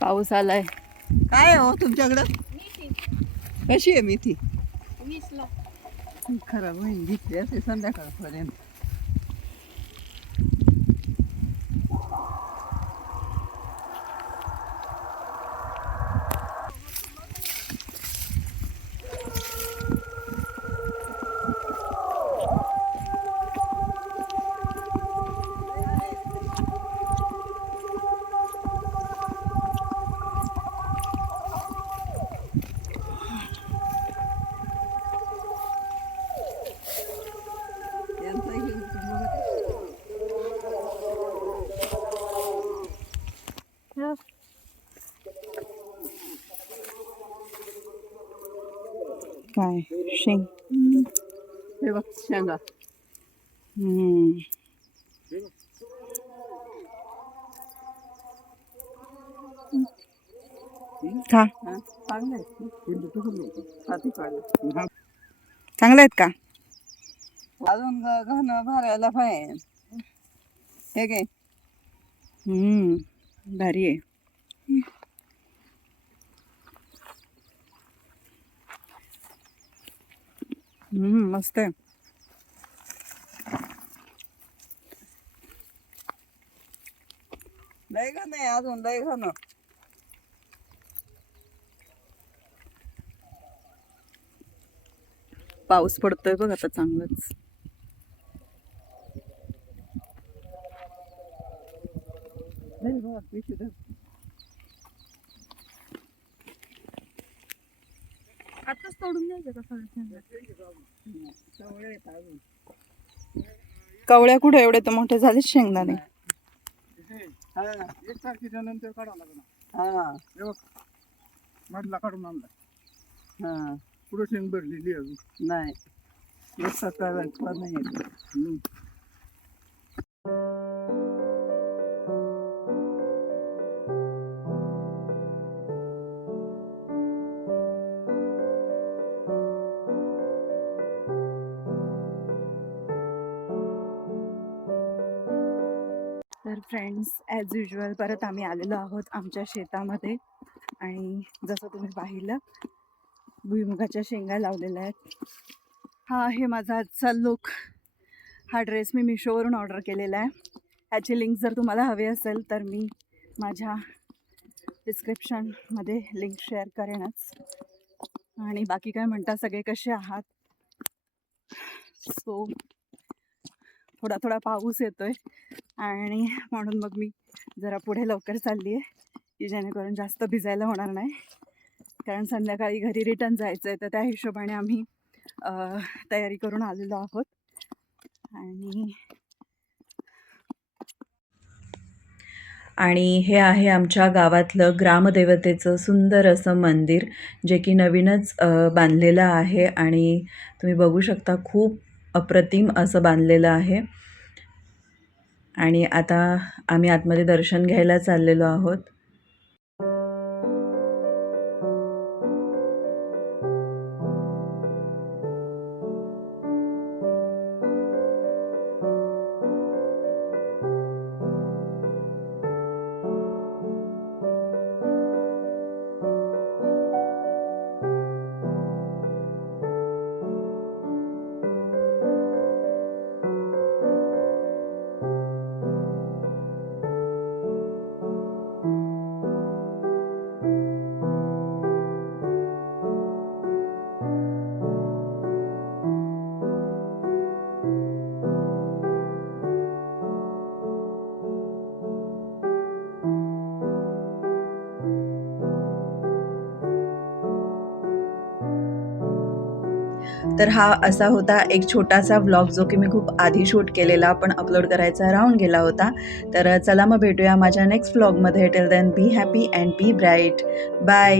पाऊस आलाय. काय हो तुमच्याकडं? कशी आहे मेथी? खराब होईल घेतली असे संध्याकाळपर्यंत यांचा हे बघा काय शेंग हे बघ शेंगा. खा हा चांगलं आहेत का? अजून घाणं भरायला पाहिजे. हे काय हम्म. भारी आहे. मस्त आहे. लय घाण आहे अजून लय घाण. पाऊस पडतोय बघ आता चांगलाच. धर आताच तोडून द्यायचं का सगळं सवय आहेत अजून. कवळ्या कुठे? एवढे तर मोठे झाले शेंगदाणे. हा. एक तारखेच्या नंतर काढावं लागणार हा. हे बघ. मधला काढून आणला हा. पुढं शेंग भरलेली अजून. नाही. एक सकाळ नाही तर फ्रेंड्स ॲज युजल परत आम्ही आलेलो आहोत आमच्या शेतामध्ये. आणि जसं तुम्ही पाहिलं भुईमुगाच्या शेंगा लावलेल्या आहेत. हा आहे माझा आजचा लुक हा ड्रेस मी मिशोवरून ऑर्डर केलेला आहे. ह्याची लिंक जर तुम्हाला हवी असेल तर मी माझ्या डिस्क्रिप्शनमध्ये लिंक शेअर करेनच. आणि बाकी काय म्हणता सगळे कसे आहात? सो थोडा थोडा पाऊस येतोय. आणि म्हणून मग मी जरा पुढे लवकर चालली आहे की जेणेकरून जास्त भिजायला होणार नाही. कारण संध्याकाळी घरी रिटर्न जायचं आहे तर त्या हिशोबाने आम्ही तयारी करून आलेलो आहोत. आणि आणि हे आहे आमच्या गावातलं ग्रामदेवतेचं सुंदर असं मंदिर जे की नवीनच बांधलेलं आहे. आणि तुम्ही बघू शकता खूप अप्रतिम असं बांधलेलं आहे. आणि आता आम्ही आतमध्ये दर्शन घ्यायला चाललेलो आहोत. तर हा असा होता एक छोटासा व्लॉग जो की मी खूप आधी शूट केलेला पण अपलोड करायचा राहून गेला होता. तर चला मग भेटूया माझ्या next व्लॉगमध्ये till then be happy and be bright bye